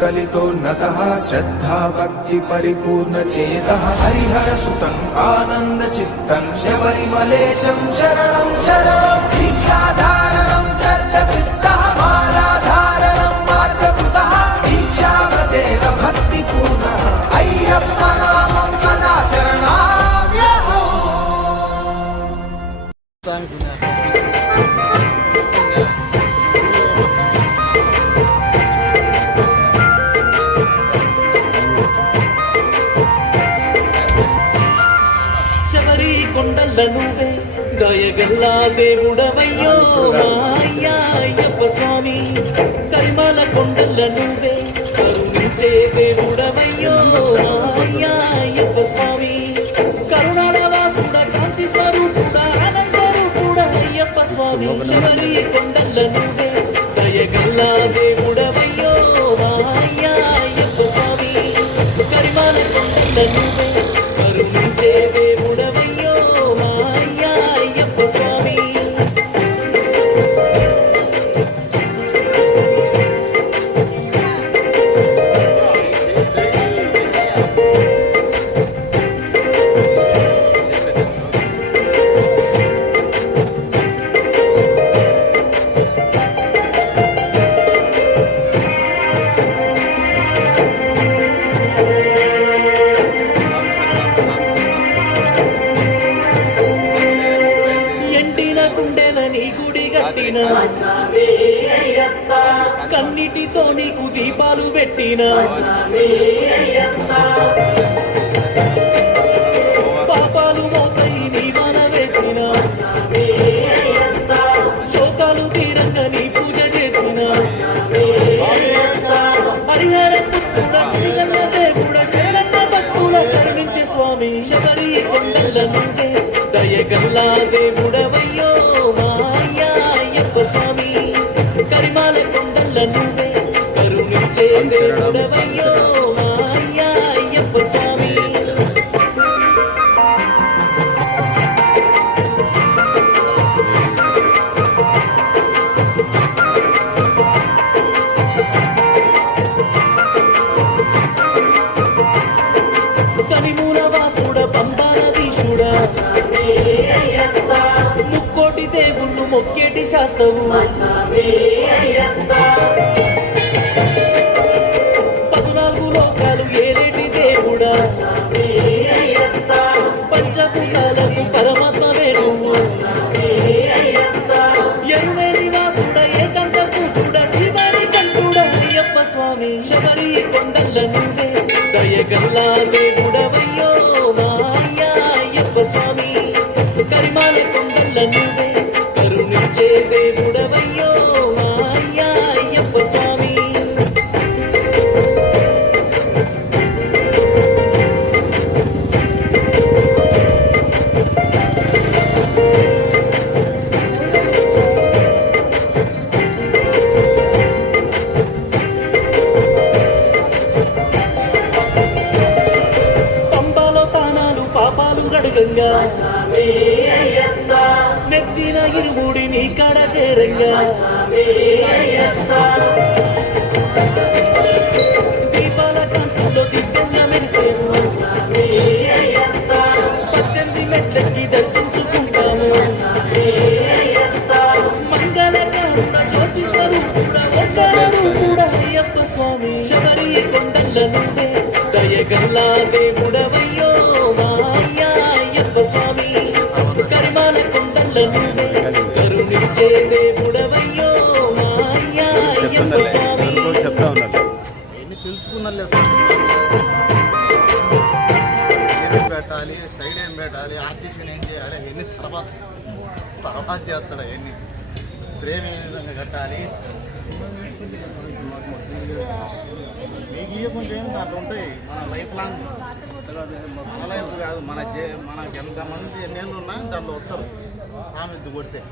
कलितोन्नतः श्रद्धा भक्ति परिपूर्ण चेतः हरिहर सुतं आनंद चित्तं शबरिमलेशं शरणं शरणं दीक्षाधारणं सर्वसिद्धः मालाधारणं मार्गकृतः दीक्षाव्रतेन भक्तिपूर्णः अय्यप्प नामं सदा शरणाम्यहो। కొండల నువ్వే దయగల్లా దేవుడవయ్యో మాయ్యా అయ్యప్ప స్వామి కరిమాల కొండల నువ్వే కరుణించే దేవుడవయ్యో మాయ్యా అయ్యప్ప స్వామి కరుణాల వాసుడ కాంతి స్వరూపుడ ఆనంద రూపుడ అయ్యప్ప స్వామి శబరి కొండల నువ్వే దయగల్లా దేవుడవయ్యో మాయ్యా అయ్యప్ప స్వామి కరిమాల కొండల నువ్వే కరుణించే దేవుడవయ్యో కన్నిటితో నీకు దీపాలు పెట్టిన పాపాలు మోతయి నీ మన వేసిన శోకాలు తీరంగా నీ పూజ చేసిన హరిహర పుత్రుడ శ్రీగల్ల దేవుడ శరణన్న భక్తుల కరుణించే స్వామి శబరి కొండల నువ్వే దయగల్లా దేవుడవయ్యో మాయ్యా అయ్యప్ప స్వామి కరిమాల కొండల నువ్వే కరుణించే దేవుడవయ్యో మాయ్యా అయ్యప్ప స్వామి కనిమూల వాసుడ పంబానదీశుడ ముక్కోటి దేవుళ్ళు మొక్కేటి శాస్త్రవు 14 లోకాలు ఏలేటి దేవుడా పంచభూతాలకు పరమాత్మవే నువ్వు ఎరువేలి వాసుడ ఏకాంత పూజుడ శ్రీవారి కంఠుడ అయ్యప్ప స్వామి శబరి కొండల నువ్వే దయగల్లా దేవుడవయ్యో మాయ్యా అయ్యప్ప స్వామి కరిమాల కొండల నువ్వే కరుణించే దేవుడవయ్యో మాయ్యా అయ్యప్ప స్వామి పంబాలో తానాలు పాపాలు గడగంగా నెత్తిన ఇరుముడి నీ కాడ చేరంగా దీపాల కాంతుల్లో దివ్యంగా మెరిసేము 18 మెట్లకి దర్శించుకుంటాము మంగళకారుడ జ్యోతి స్వరూపుడ ఒక్కరూపుడ అయ్యప్ప స్వామి శబరి కొండల నువ్వే దయగల్లా దేవుడవయ్యో మాయ్యా అయ్యప్ప స్వామి కరిమాల కొండల నువ్వే కరుణించే దేవుడవయ్యో మాయ్యా అయ్యప్ప స్వామి ఎన్ని తెలుసుకున్నలే ఏం పెట్టాలి సైడ్ ఏం పెట్టాలి ఆర్టిస్ట్ని ఏం చేయాలి ఎన్ని తర్వాత చేస్తాడు ఎన్ని ఫ్రేమ్ ఏ విధంగా కట్టాలి మీకు ఇవ్వకుంటే అట్లా ఉంటాయి మన లైఫ్ లాంగ్ మన లైఫ్ కాదు మనకి ఎంతమంది ఎన్నేళ్ళు ఉన్నా దాంట్లో వస్తారు సామెత కొడితే